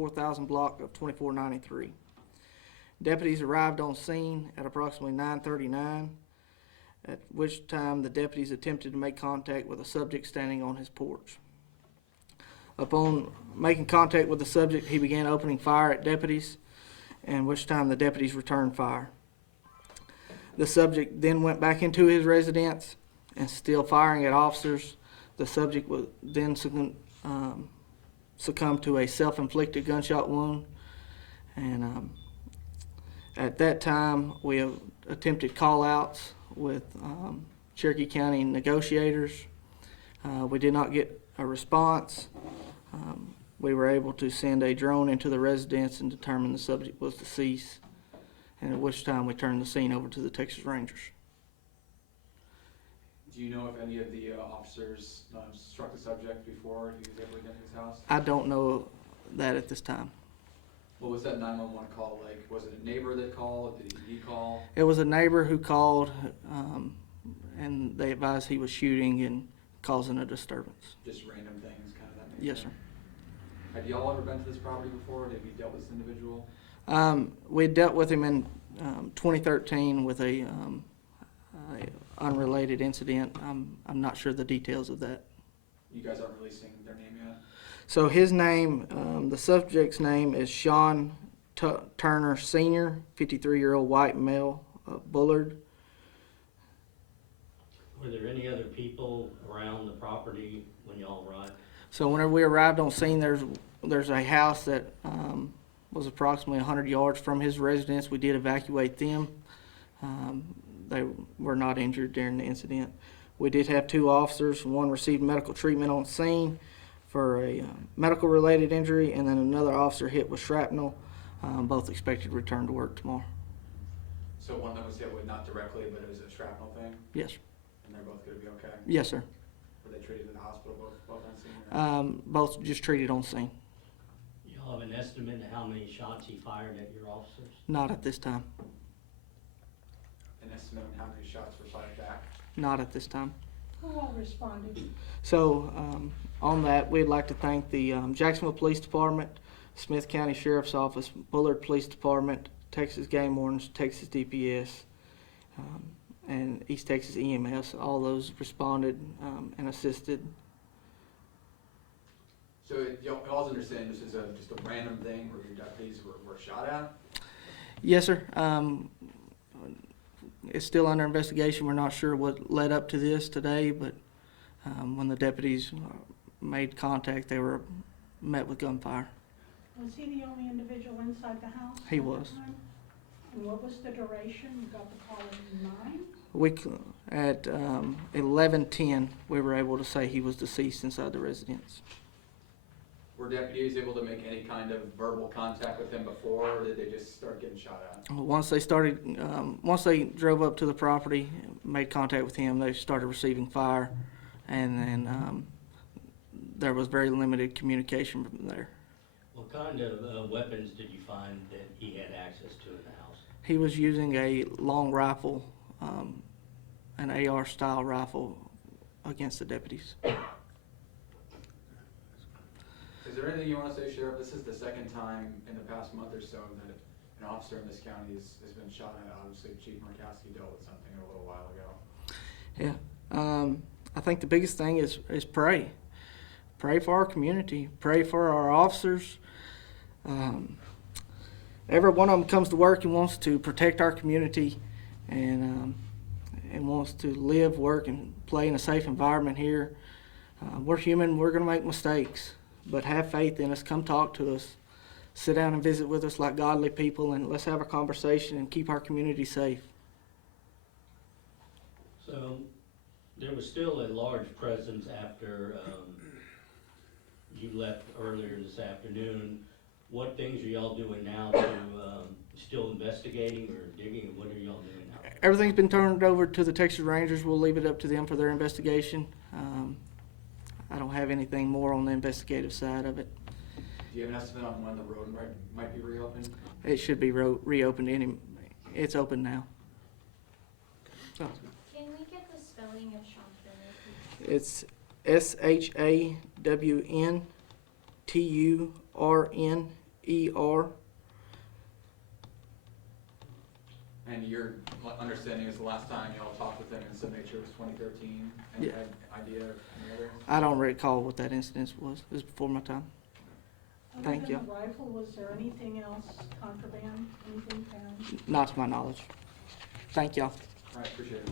4,000 block of 2493. Deputies arrived on scene at approximately 9:39, at which time the deputies attempted to make contact with a subject standing on his porch. Upon making contact with the subject, he began opening fire at deputies, and which time the deputies returned fire. The subject then went back into his residence and still firing at officers. The subject was then succumbed to a self-inflicted gunshot wound, and at that time we attempted call-outs with Cherokee County negotiators. We did not get a response. We were able to send a drone into the residence and determine the subject was deceased, and at which time we turned the scene over to the Texas Rangers. Do you know if any of the officers struck the subject before he was able to get to his house? I don't know that at this time. What was that 911 call like? Was it a neighbor that called? Did he call? It was a neighbor who called, and they advised he was shooting and causing a disturbance. Just random things, kind of that nature? Yes, sir. Have y'all ever been to this property before? Have you dealt with this individual? We dealt with him in 2013 with a unrelated incident. I'm not sure the details of that. You guys aren't releasing their name yet? So his name, the subject's name is Sean Turner Sr., 53-year-old white male, Bullard. Were there any other people around the property when y'all arrived? So whenever we arrived on scene, there's a house that was approximately 100 yards from his residence. We did evacuate them. They were not injured during the incident. We did have 2 officers. One received medical treatment on scene for a medical-related injury, and then another officer hit with shrapnel. Both expected to return to work tomorrow. So one of them was hit with not directly, but it was a shrapnel thing? Yes, sir. And they're both going to be okay? Yes, sir. Were they treated in the hospital both on scene? Or? Both just treated on scene. Y'all have an estimate of how many shots he fired at your officers? Not at this time. An estimate on how many shots were fired back? Not at this time. Who all responded? So on that, we'd like to thank the Jacksonville Police Department, Smith County Sheriff's Office, Bullard Police Department, Texas Game Wardens, Texas DPS, and East Texas EMS. All those responded and assisted. So y'all understand this is just a random thing where your deputies were shot at? Yes, sir. It's still under investigation. We're not sure what led up to this today, but when the deputies made contact, they were met with gunfire. Was he the only individual inside the house? He at the was. time? And what was the duration? You got the call at 9? At 11:10, we were able to say he was deceased inside the residence. Were deputies able to make any kind of verbal contact with him before, or did they just start getting shot at? Once they drove up to the property, made contact with him, they started receiving fire, and then there was very limited communication from there. What kind of weapons did you find that he had access to in the house? He was using a long rifle, an AR style rifle, against the deputies. Is there anything you want to say, Sheriff? This is the second time in the past month or so that an officer in this county has been shot at. Obviously, Chief Murkowski dealt with something a little while ago. Yeah, I think the biggest thing is pray. Pray for our community. Pray for our officers. Every one of them comes to work and wants to protect our community, and wants to live, work, and play in a safe environment here. We're human. We're going to make mistakes, but have faith in us. Come talk to us. Sit down and visit with us like godly people, and let's have a conversation and keep our community safe. So there was still a large presence after you left earlier this afternoon. What things are y'all doing now to still investigating or digging? What are y'all doing now? Everything's been turned over to the Texas Rangers. We'll leave it up to them for their investigation. I don't have anything more on the investigative side of it. Do you have an estimate on when the road might be reopened? It should be reopened. It's open now. So Can we get the spelling of Sean Turner, please? it's SHAWNTURNER, E-R. And your understanding is the last time y'all talked with him in some nature was 2013? Any Yeah. idea of any other? I don't recall what that incident was. It was before my time. Thank you. Other than the rifle, was there anything else contraband, anything found? Not to my knowledge. Thank y'all. All right, appreciate it.